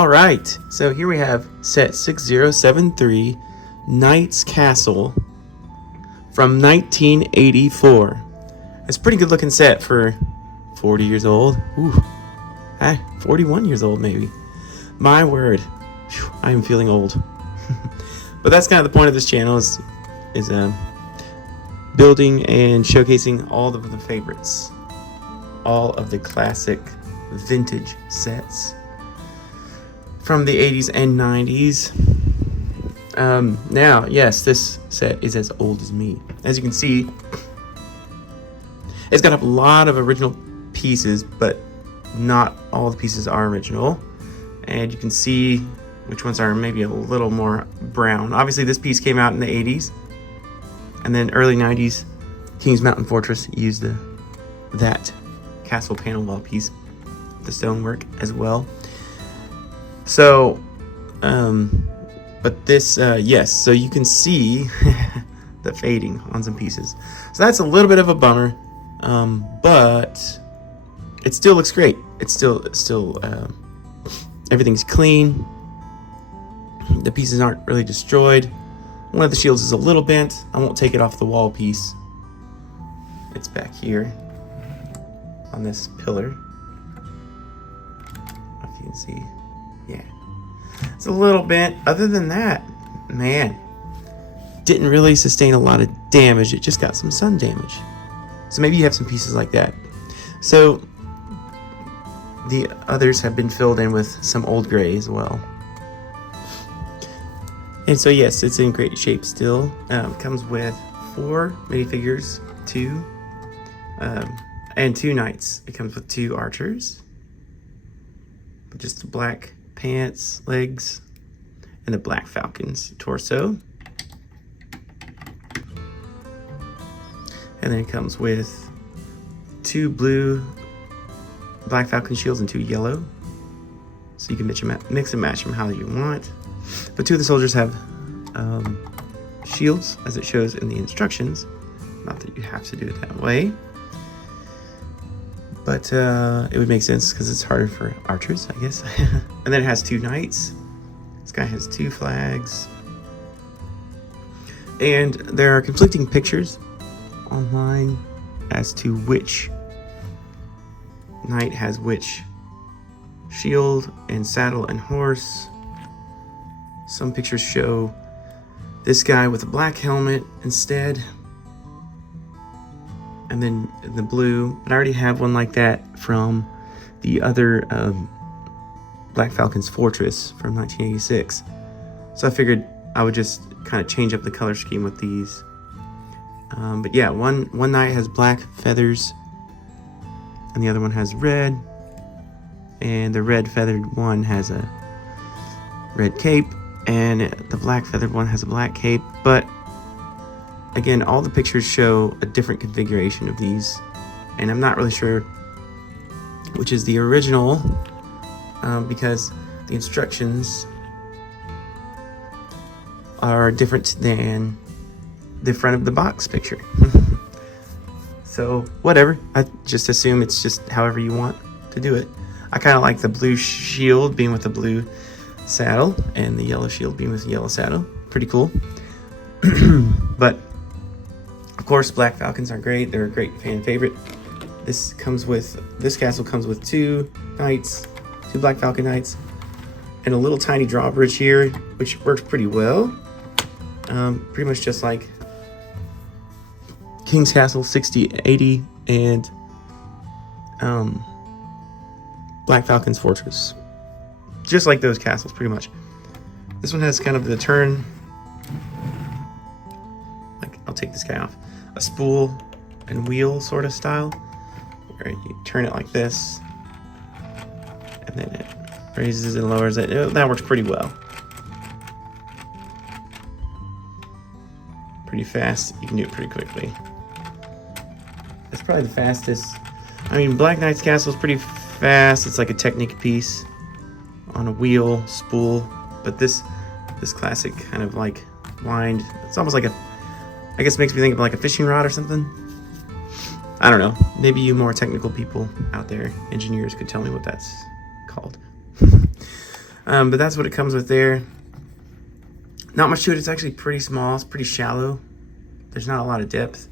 All right, so here we have set 6073, Knight's Castle from 1984. It's a pretty good looking set for 40 years old. Ooh, 41 years old maybe. My word, whew, I am feeling old. But that's kind of the point of this channel is building and showcasing all of the favorites, all of the classic vintage sets from the 80s and 90s. Now, yes, this set is as old as me. As you can see, it's got a lot of original pieces, but not all the pieces are original. And you can see which ones are maybe a little more brown. Obviously, this piece came out in the 80s, and then early 90s, Kings Mountain Fortress used that castle panel wall piece, the stonework as well. So, but this, yes, so you can see the fading on some pieces. So that's a little bit of a bummer, but it still looks great. It's still, everything's clean. The pieces aren't really destroyed. One of the shields is a little bent. I won't take it off the wall piece. It's back here on this pillar. If you can see, yeah, it's a little bent. Other than that, man, didn't really sustain a lot of damage. It just got some sun damage. So maybe you have some pieces like that. So the others have been filled in with some old gray as well. And so yes, it's in great shape still. Comes with 4 minifigures, 2 and 2 knights. It comes with 2 archers, with just the black pants, legs, and the black falcon's torso. And then it comes with 2 blue black falcon shields and 2 yellow. So you can mix and match them how you want. But 2 of the soldiers have shields, as it shows in the instructions. Not that you have to do it that way, but it would make sense because it's harder for archers, I guess. And then it has 2 knights. This guy has 2 flags. And there are conflicting pictures online as to which knight has which shield and saddle and horse. Some pictures show this guy with a black helmet instead, and then the blue. But I already have one like that from the other Black Falcon's Fortress from 1986. So I figured I would just kind of change up the color scheme with these. But yeah, one knight has black feathers, and the other one has red. And the red feathered one has a red cape, and the black feathered one has a black cape. But again, all the pictures show a different configuration of these, and I'm not really sure which is the original, because the instructions are different than the front of the box picture. So whatever, I just assume it's just however you want to do it. I kind of like the blue shield being with the blue saddle and the yellow shield being with the yellow saddle. Pretty cool. But of course, Black Falcons are great. They're a great fan favorite. This castle comes with 2 knights, 2 Black Falcon knights, and a little tiny drawbridge here, which works pretty well. Pretty much just like King's Castle 6080 and Black Falcon's Fortress. Just like those castles, pretty much. This one has kind of the turn, like, I'll take this guy off, a spool and wheel sort of style, where you turn it like this, and then it raises and lowers it. That works pretty well. Pretty fast. You can do it pretty quickly. It's probably the fastest. I mean, Black Knight's Castle is pretty fast. It's like a Technic piece on a wheel spool, but this classic kind of like wind, it's almost like I guess makes me think of like a fishing rod or something. I don't know, maybe you more technical people out there, engineers, could tell me what that's called. But that's what it comes with there. Not much to it. It's actually pretty small. It's pretty shallow. There's not a lot of depth.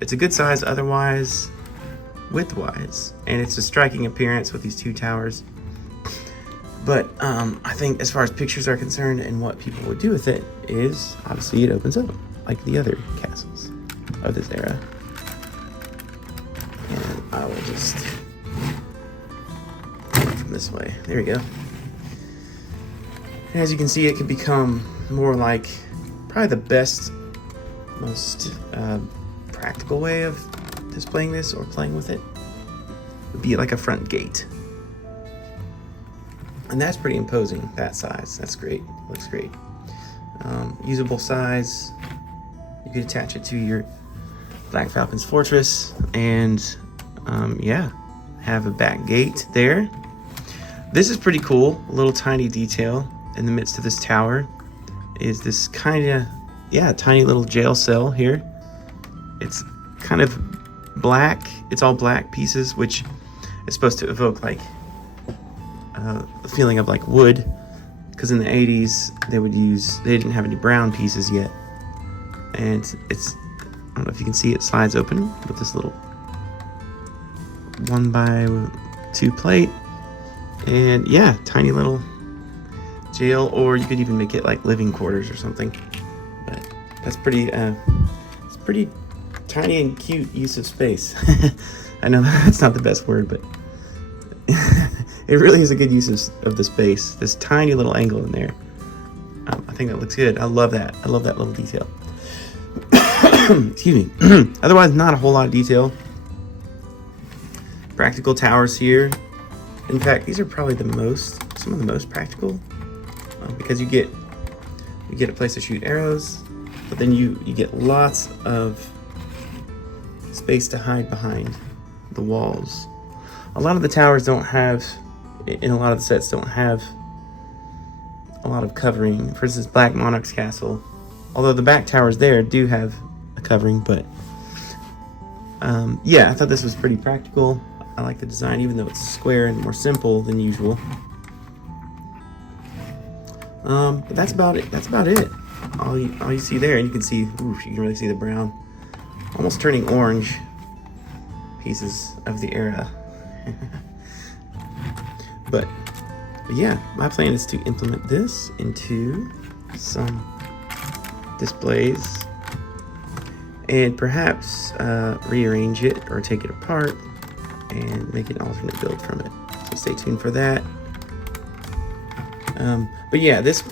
It's a good size otherwise, width-wise, and it's a striking appearance with these two towers. But I think as far as pictures are concerned and what people would do with it is, obviously it opens up like the other castles of this era. And I will just go from this way. There we go. And as you can see, it can become more like probably the best, most practical way of displaying this or playing with it would be like a front gate. And that's pretty imposing, that size. That's great. Looks great. Usable size. You could attach it to your Black Falcon's Fortress and yeah, have a back gate there. This is pretty cool. A little tiny detail in the midst of this tower is this kind of, yeah, tiny little jail cell here. It's kind of black. It's all black pieces, which is supposed to evoke like the feeling of like wood, because in the 80s they didn't have any brown pieces yet. And it's, I don't know if you can see, it slides open with this little 1x2 plate. And yeah, tiny little jail, or you could even make it like living quarters or something. But that's pretty it's pretty tiny and cute use of space. I know that's not the best word, but it really is a good use of the space. This tiny little angle in there. I think that looks good. I love that. I love that little detail. Excuse me. Otherwise, not a whole lot of detail. Practical towers here. In fact, these are probably some of the most practical, because you get a place to shoot arrows, but then you get lots of space to hide behind the walls. A lot of the towers don't have, in a lot of the sets, don't have a lot of covering. For instance, Black Monarch's Castle, although the back towers there do have a covering, but yeah, I thought this was pretty practical. I like the design, even though it's square and more simple than usual. But that's about it. That's about it. All you see there, and you can see, ooh, you can really see the brown, almost turning orange pieces of the era. But yeah, my plan is to implement this into some displays and perhaps rearrange it or take it apart and make an alternate build from it. So stay tuned for that. But yeah, this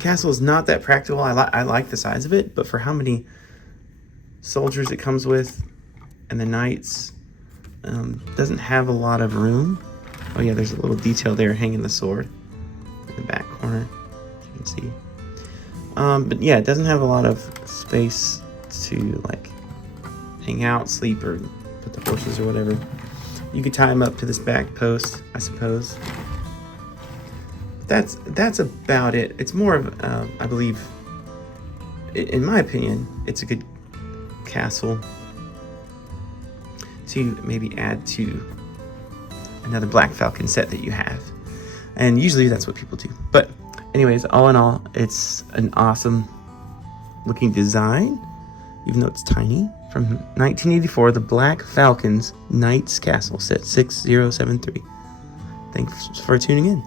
castle is not that practical. I like the size of it, but for how many soldiers it comes with and the knights, doesn't have a lot of room. Oh yeah, there's a little detail there hanging the sword in the back corner, you can see. But yeah, it doesn't have a lot of space to like hang out, sleep, or put the horses or whatever. You could tie them up to this back post, I suppose. That's about it. It's more of, I believe, in my opinion, it's a good castle to maybe add to another Black Falcon set that you have. And usually that's what people do. But anyways, all in all, it's an awesome looking design, even though it's tiny. From 1984, the Black Falcons Knights Castle set 6073. Thanks for tuning in.